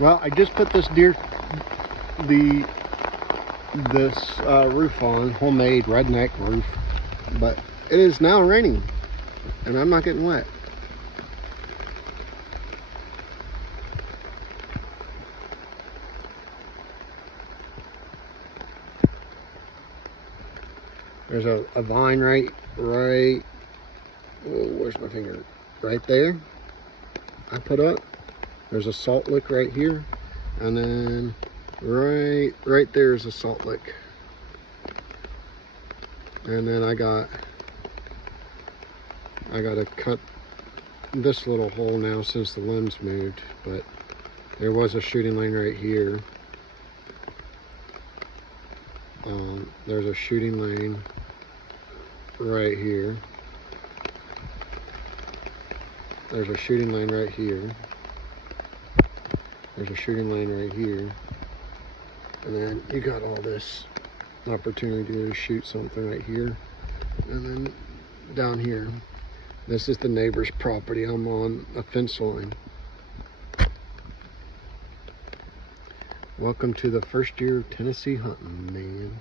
Well, I just put this roof on, homemade redneck roof, but it is now raining and I'm not getting wet. There's a vine right, where's my finger? Right there. I put up. There's a salt lick right here, and then right there is a salt lick. And then I got to cut this little hole now since the limbs moved, but there was a shooting lane right here. There's a shooting lane right here. There's a shooting lane right here. There's a shooting lane right here. And then you got all this opportunity to shoot something right here. And then down here. This is the neighbor's property. I'm on a fence line. Welcome to the first year of Tennessee hunting, man.